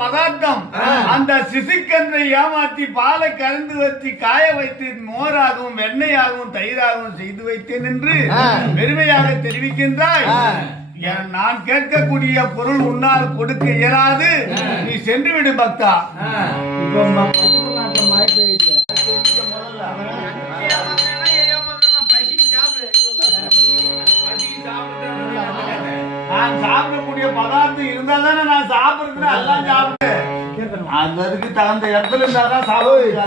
பதார்த்தம் அந்த சிசுக்கன்றை ஏமாத்தி பாலை கலந்து வச்சு காய வைத்து மோராகவும் வெண்ணையாகவும் தயிராகவும் செய்து வைத்தேன் என்று பெருமையாக தெரிவிக்கின்றாய். நான் கேட்கக்கூடிய பொருள் உன்னால் கொடுக்க இயலாது, நீ சென்று விடு பக்தா. நான் சாப்பிடக்கூடிய பதார்த்தம் இருந்தா தானே நான் சாப்பிடுறதுன்னு எல்லாம் சாப்பிட்டு அதுக்கு தகுந்த இடத்துல இருந்தாதான் சாப்பிடுறேன்.